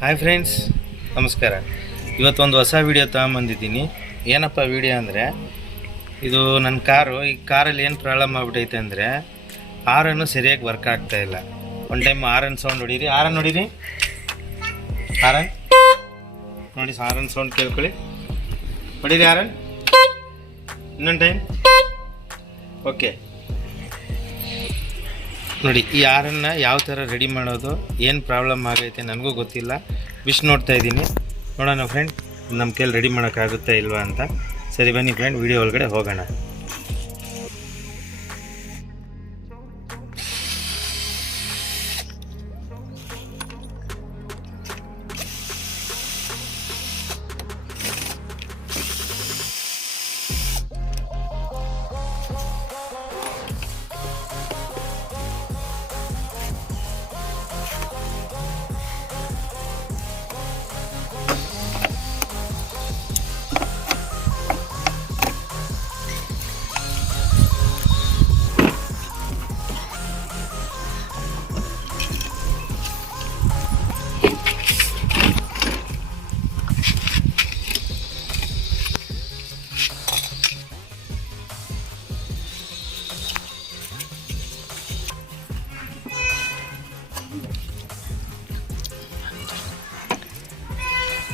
Hi friends, ನಮಸ್ಕಾರ. ಇವತ್ತೊಂದು ಹೊಸ ವಿಡಿಯೋ ತಗೊಂಬಂದಿದ್ದೀನಿ. ಏನಪ್ಪ ವಿಡಿಯೋ ಅಂದರೆ, ಇದು ನನ್ನ ಕಾರು. ಈ ಕಾರಲ್ಲಿ ಏನು ಪ್ರಾಬ್ಲಮ್ ಆಗ್ಬಿಟ್ಟೈತೆ ಅಂದರೆ, ಹಾರನ್ನು ಸರಿಯಾಗಿ ವರ್ಕ್ ಆಗ್ತಾಯಿಲ್ಲ. ಒಂದು ಟೈಮ್ ಹಾರನ್ ಸೌಂಡ್ ಹೊಡೀರಿ, ಹಾರನ್ ಹೊಡೀರಿ, ಹಾರನ್ ನೋಡಿ, ಹಾರನ್ ಸೌಂಡ್ ಕೇಳ್ಕೊಳ್ಳಿ, ಹೊಡೀರಿ ಹಾರನ್. ಇನ್ನೊಂದು ಟೈಮ್, ಓಕೆ. ನೋಡಿ, ಈ ಹಾರನ್ನು ಯಾವ ಥರ ರೆಡಿ ಮಾಡೋದು, ಏನು ಪ್ರಾಬ್ಲಮ್ ಆಗೈತೆ ನನಗೂ ಗೊತ್ತಿಲ್ಲ. ವಿಶ್ ನೋಡ್ತಾ ಇದ್ದೀನಿ, ನೋಡೋಣ ಫ್ರೆಂಡ್ ನಮ್ಮ ಕೈಯಲ್ಲಿ ರೆಡಿ ಮಾಡೋಕ್ಕಾಗುತ್ತಾ ಇಲ್ವಾ ಅಂತ. ಸರಿ ಬನ್ನಿ ಫ್ರೆಂಡ್, ವಿಡಿಯೋ ಒಳಗಡೆ ಹೋಗೋಣ.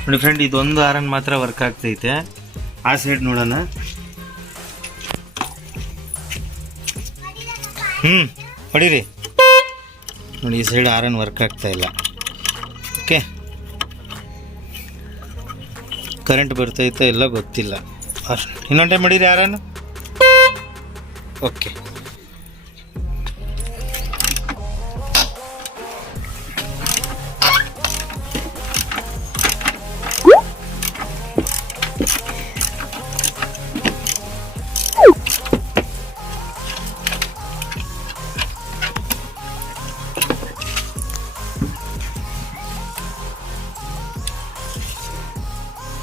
ನೋಡಿ ಫ್ರೆಂಡ್, ಇದೊಂದು ಹಾರನ್ ಮಾತ್ರ ವರ್ಕ್ ಆಗ್ತೈತೆ. ಆ ಸೈಡ್ ನೋಡೋಣ. ಹೊಡೀರಿ. ನೋಡಿ, ಈ ಸೈಡ್ ಹಾರನ್ ವರ್ಕ್ ಆಗ್ತಾ ಇಲ್ಲ. ಓಕೆ, ಕರೆಂಟ್ ಬರ್ತೈತೆ ಇಲ್ಲ ಗೊತ್ತಿಲ್ಲ. ಇನ್ನೊಂದು ಟೈಮ್ ಹೊಡೀರಿ ಹಾರನ್. ಓಕೆ,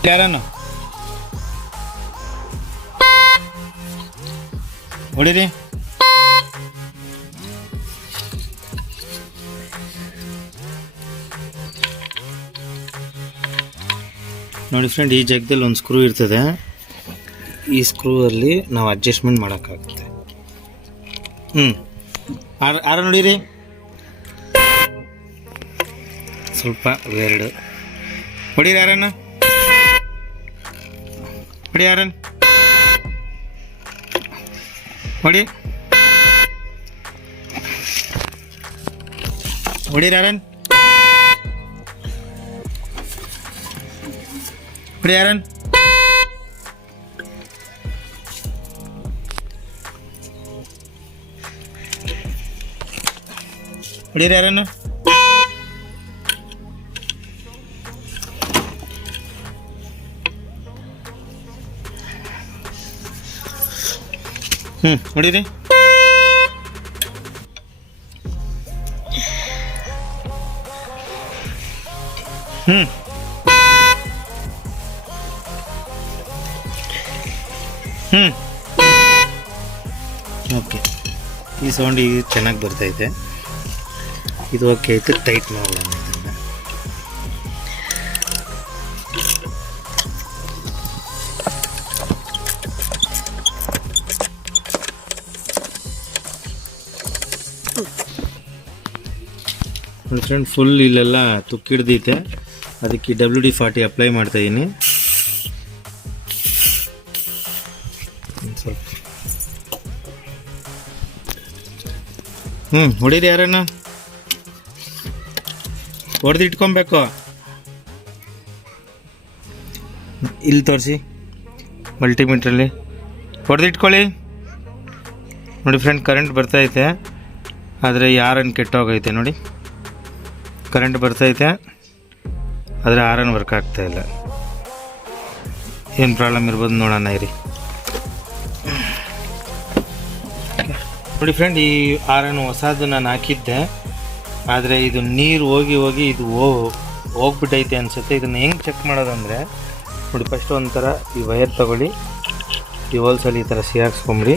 ಯಾರನ್ನು ಹೊಡೀರಿ. ನೋಡಿ ಫ್ರೆಂಡ್, ಈ ಜಾಗದಲ್ಲಿ ಒಂದು ಸ್ಕ್ರೂ ಇರ್ತದೆ. ಈ ಸ್ಕ್ರೂ ಅಲ್ಲಿ ನಾವು ಅಡ್ಜಸ್ಟ್ಮೆಂಟ್ ಮಾಡೋಕ್ಕಾಗುತ್ತೆ. ಆರ ನೋಡಿರಿ, ಸ್ವಲ್ಪ ವೇರ್ಡ್ ಹೊಡೀರಿ ಯಾರನ್ನ, ಹೊಡಿ ಯಾರನ್, ಹೊಡಿ ಹೊಡೀರಿ ಯಾರನ್, ಹೊಡಿ ಯಾರನ್. ಹೊಡೀರಿ ಯಾರನ್ನು. ಹೊಡೀರಿ. ಓಕೆ, ಈ ಸೌಂಡ್ ಈಗ ಚೆನ್ನಾಗಿ ಬರ್ತೈತೆ. ಇದು ಓಕೆ ಆಯಿತು. ಟೈಟ್ ಮಾಡೋಣ ಇದನ್ನು. ನೋಡಿ ಫ್ರೆಂಡ್, ಫುಲ್ ಇಲ್ಲೆಲ್ಲ ತುಕ್ಕಿಡ್ದೈತೆ. ಅದಕ್ಕೆ WD-40 ಅಪ್ಲೈ ಮಾಡ್ತಾಯಿದ್ದೀನಿ. ಸ್ವಲ್ಪ ಹೊಡೀರಿ ಯಾರನ್ನ. ಹೊಡೆದು ಇಟ್ಕೊಬೇಕು. ಇಲ್ಲಿ ತೋರಿಸಿ, ಮಲ್ಟಿಮೀಟ್ರಲ್ಲಿ ಹೊಡೆದು ಇಟ್ಕೊಳ್ಳಿ. ನೋಡಿ ಫ್ರೆಂಡ್, ಕರೆಂಟ್ ಬರ್ತೈತೆ, ಆದರೆ ಯಾರನ್ನು ಕೆಟ್ಟೋಗೈತೆ. ನೋಡಿ, ಕರೆಂಟ್ ಬರ್ತೈತೆ, ಆದರೆ ಹಾರನ್ ವರ್ಕ್ ಆಗ್ತಾಯಿಲ್ಲ. ಏನು ಪ್ರಾಬ್ಲಮ್ ಇರ್ಬೋದು ನೋಡೋಣ ಇರಿ. ನೋಡಿ ಫ್ರೆಂಡ್, ಈ ಹಾರನ್ ಹೊಸದು ನಾನು ಹಾಕಿದ್ದೆ, ಆದರೆ ಇದು ನೀರು ಹೋಗಿ ಹೋಗಿ ಇದು ಹೋಗ್ಬಿಟ್ಟೈತೆ ಅನಿಸುತ್ತೆ. ಇದನ್ನು ಹೆಂಗೆ ಚೆಕ್ ಮಾಡೋದಂದರೆ, ನೋಡಿ, ಫಸ್ಟ್ ಒಂಥರ ಈ ವೈರ್ ತೊಗೊಳ್ಳಿ, ಈ ಹೋಲ್ಸಲ್ಲಿ ಈ ಥರ ಸಿಹಾಕ್ಸ್ಕೊಂಬಿಡಿ.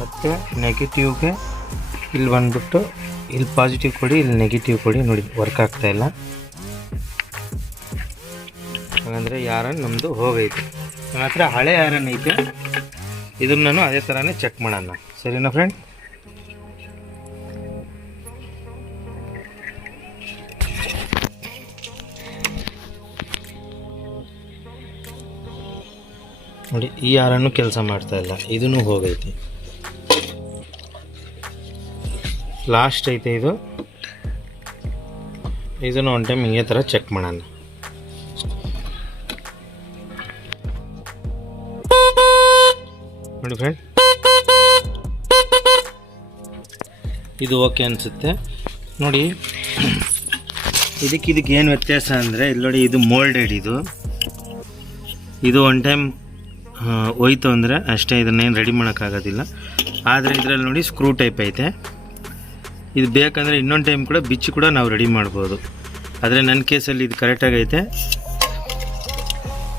ಮತ್ತು ನೆಗೆಟಿವ್ಗೆ ಇಲ್ಲಿ ಬಂದುಬಿಟ್ಟು ಇಲ್ಲಿ ಪಾಸಿಟಿವ್ ಕೊಡಿ, ಇಲ್ಲಿ ನೆಗೆಟಿವ್ ಕೊಡಿ. ನೋಡಿ, ವರ್ಕ್ ಆಗ್ತಾಯಿಲ್ಲ. ಹಾಗಂದರೆ ಈ ಆರನ್ ನಮ್ಮದು ಹೋಗೈತೆ. ನನ್ನ ಹತ್ರ ಹಳೆ ಆರನ್ ಐತೆ, ಇದನ್ನು ಅದೇ ಥರನೇ ಚೆಕ್ ಮಾಡೋಣ. ಸರಿನಾ ಫ್ರೆಂಡ್? ನೋಡಿ, ಈ ಆರನ್ನು ಕೆಲಸ ಮಾಡ್ತಾ ಇಲ್ಲ, ಇದೂ ಹೋಗೈತಿ. ಲಾಸ್ಟ್ ಐತೆ ಇದು, ಇದನ್ನು ಒನ್ ಟೈಮ್ ಹಿಂಗೆ ಥರ ಚೆಕ್ ಮಾಡೋಣ. ನೋಡಿ ಫ್ರೆಂಡ್, ಇದು ಓಕೆ ಅನಿಸುತ್ತೆ. ನೋಡಿ, ಇದಕ್ಕೆ ಏನು ವ್ಯತ್ಯಾಸ ಅಂದರೆ, ಇಲ್ಲಿ ನೋಡಿ, ಇದು ಮೋಲ್ಡೆಡ್, ಇದು ಒನ್ ಟೈಮ್ ಹೋಯ್ತು ಅಂದರೆ ಅಷ್ಟೇ, ಇದನ್ನೇನು ರೆಡಿ ಮಾಡೋಕ್ಕಾಗೋದಿಲ್ಲ. ಆದರೆ ಇದರಲ್ಲಿ ನೋಡಿ ಸ್ಕ್ರೂ ಟೈಪ್ ಐತೆ, ಇದು ಬೇಕಂದರೆ ಇನ್ನೊಂದು ಟೈಮ್ ಕೂಡ ಬಿಚ್ಚಿ ಕೂಡ ನಾವು ರೆಡಿ ಮಾಡ್ಬೋದು. ಆದರೆ ನನ್ನ ಕೇಸಲ್ಲಿ ಇದು ಕರೆಕ್ಟಾಗೈತೆ.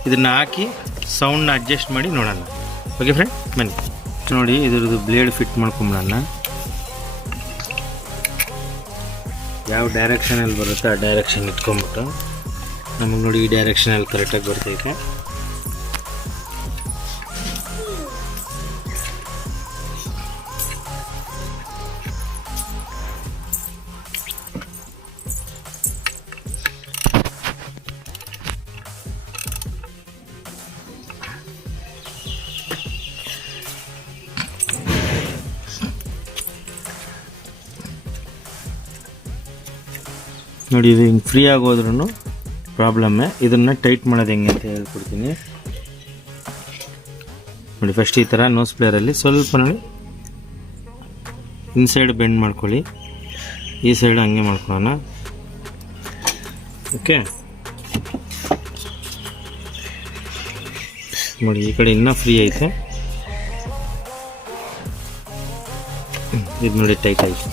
ಇದನ್ನು ಹಾಕಿ ಸೌಂಡ್ನ ಅಡ್ಜಸ್ಟ್ ಮಾಡಿ ನೋಡೋಣ. ಓಕೆ ಫ್ರೆಂಡ್, ಬನ್ನಿ. ನೋಡಿ, ಇದ್ರದ್ದು ಬ್ಲೇಡ್ ಫಿಟ್ ಮಾಡ್ಕೊಂಬಿಡೋಣ. ಯಾವ ಡೈರೆಕ್ಷನಲ್ಲಿ ಬರುತ್ತೋ ಆ ಡೈರೆಕ್ಷನ್ ಇಟ್ಕೊಂಬಿಟ್ಟು ನಮಗೆ ನೋಡಿ ಈ ಡೈರೆಕ್ಷನಲ್ಲಿ ಕರೆಕ್ಟಾಗಿ ಬರ್ತೈತೆ. ನೋಡಿ, ಇದು ಹಿಂಗೆ ಫ್ರೀ ಆಗೋದ್ರೂ ಪ್ರಾಬ್ಲಮ್ಮೇ. ಇದನ್ನು ಟೈಟ್ ಮಾಡೋದು ಹೆಂಗೆ ಅಂತ ಹೇಳ್ಕೊಡ್ತೀನಿ. ನೋಡಿ, ಫಸ್ಟ್ ಈ ಥರ ನೋಸ್ ಪ್ಲೇಯರಲ್ಲಿ ಸ್ವಲ್ಪ ನೋಡಿ ಇನ್ಸೈಡ್ ಬೆಂಡ್ ಮಾಡ್ಕೊಳ್ಳಿ, ಈ ಸೈಡ್ ಹಂಗೆ ಮಾಡ್ಕೊಳ್ಳೋಣ. ಓಕೆ, ನೋಡಿ ಈ ಕಡೆ ಇನ್ನೂ ಫ್ರೀ ಐತೆ, ಇದು ನೋಡಿ ಟೈಟ್ ಐತೆ.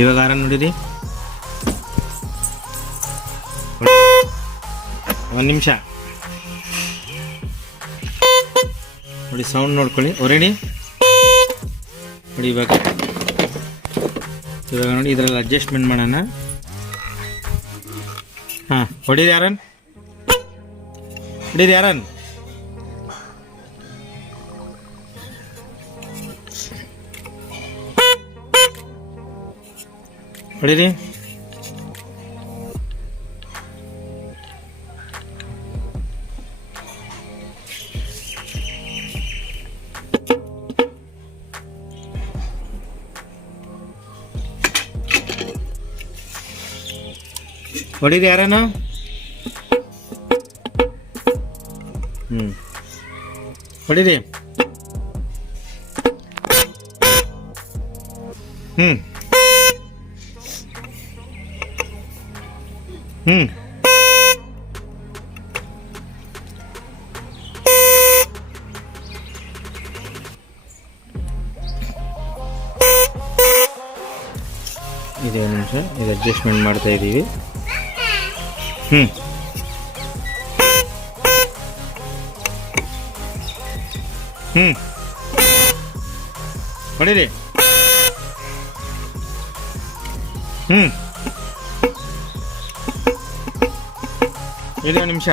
ಇವಾಗ ಆರ ನೋಡಿರಿ, ಒಂದು ನಿಮಿಷ ನೋಡಿ, ಸೌಂಡ್ ನೋಡ್ಕೊಳ್ಳಿ. ರೆಡಿ ನೋಡಿ, ಇವಾಗ ನೋಡಿ ಇದರಲ್ಲಿ ಅಡ್ಜಸ್ಟ್ಮೆಂಟ್ ಮಾಡೋಣ. ಹಾಂ, ಹೊಡೀರಿ ಯಾರನ್, ಹೊಡೀರಿ ಯಾರನ್. ಹೊಡೀರಿ. ಹೊಡೀರಿ ಯಾರನ. ಹೊಡೀರಿ. ಇದೇ ನಿಮಿಷ, ಇದು ಅಡ್ಜಸ್ಟ್ಮೆಂಟ್ ಮಾಡ್ತಾ ಇದ್ದೀವಿ. ಹೊಡೀರಿ. ಇದೇ ನಿಮಿಷ.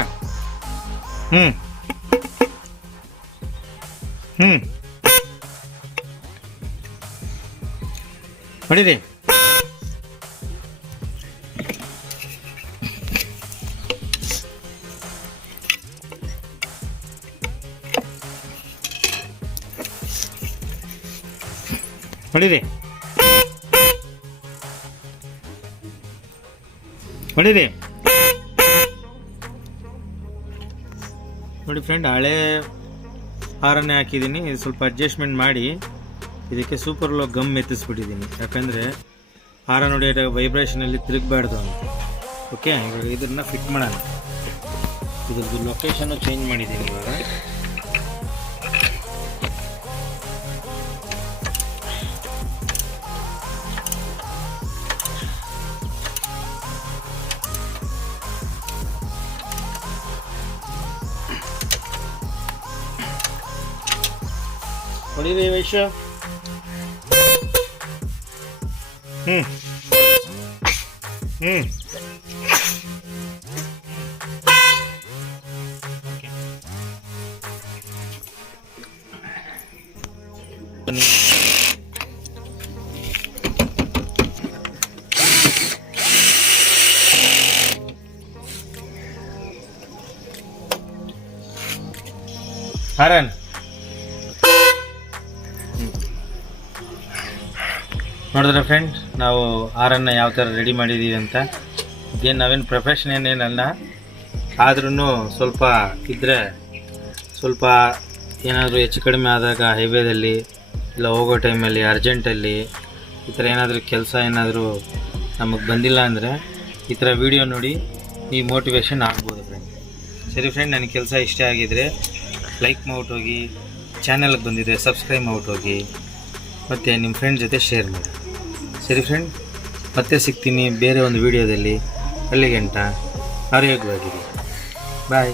ಹೊಡೀರಿ. ಹೊಡೀರಿ. ಹೊಡೀರಿ. ನೋಡಿ ಫ್ರೆಂಡ್, ಹಳೆ ಹಾರನ್ನೇ ಹಾಕಿದ್ದೀನಿ. ಇದು ಸ್ವಲ್ಪ ಅಡ್ಜಸ್ಟ್ಮೆಂಟ್ ಮಾಡಿ ಇದಕ್ಕೆ ಸೂಪರ್ ಲೋ ಗಮ್ ಎತ್ತಿಸ್ಬಿಟ್ಟಿದ್ದೀನಿ, ಯಾಕಂದರೆ ಹಾರ ನೋಡಿ ವೈಬ್ರೇಷನಲ್ಲಿ ತಿರುಗಬಾರ್ದು ಅಂತ. ಓಕೆ, ಇವಾಗ ಇದನ್ನು ಫಿಟ್ ಮಾಡೋಣ. ಇದ್ರದ್ದು ಲೊಕೇಶನ್ನು ಚೇಂಜ್ ಮಾಡಿದ್ದೀನಿ ಇವಾಗ. ಹೊಡಿರಿ ವೈಶ್ಯ. ಹ್ಞೂ ಹ್ಞೂ ಹರನ್ ನೋಡಿದ್ರೆ ಫ್ರೆಂಡ್, ನಾವು ಆರನ್ನು ಯಾವ ಥರ ರೆಡಿ ಮಾಡಿದ್ದೀವಿ ಅಂತ. ಇದೇನು ನಾವೇನು ಪ್ರೊಫೆಷನ್ ಏನೇನಲ್ಲ, ಆದ್ರೂ ಸ್ವಲ್ಪ ಇದ್ದರೆ ಸ್ವಲ್ಪ ಏನಾದರೂ ಹೆಚ್ಚು ಕಡಿಮೆ ಆದಾಗ ಹೈವೇದಲ್ಲಿ ಇಲ್ಲ ಹೋಗೋ ಟೈಮಲ್ಲಿ ಅರ್ಜೆಂಟಲ್ಲಿ ಈ ಥರ ಏನಾದರೂ ಕೆಲಸ ಏನಾದರೂ ನಮಗೆ ಬಂದಿಲ್ಲ ಅಂದರೆ ಈ ಥರ ವೀಡಿಯೋ ನೋಡಿ ನೀವು ಮೋಟಿವೇಶನ್ ಆಗ್ಬೋದು ಫ್ರೆಂಡ್. ಸರಿ ಫ್ರೆಂಡ್, ನನಗೆ ಕೆಲಸ ಇಷ್ಟ ಆಗಿದರೆ ಲೈಕ್ ಮಾಡ್ಬಿಟ್ಟು ಹೋಗಿ, ಚಾನಲ್ಗೆ ಬಂದಿದೆ ಸಬ್ಸ್ಕ್ರೈಬ್ ಮಾಡ್ಬಿಟ್ಟು ಹೋಗಿ, ಮತ್ತು ನಿಮ್ಮ ಫ್ರೆಂಡ್ ಜೊತೆ ಶೇರ್ ಮಾಡಿ. ಸರಿ ಫ್ರೆಂಡ್, ಮತ್ತೆ ಸಿಗ್ತೀನಿ ಬೇರೆ ಒಂದು ವೀಡಿಯೋದಲ್ಲಿ. ಅಲ್ಲಿಗಂಟ ಆರೋಗ್ಯವಾಗಿರಿ. ಬಾಯ್.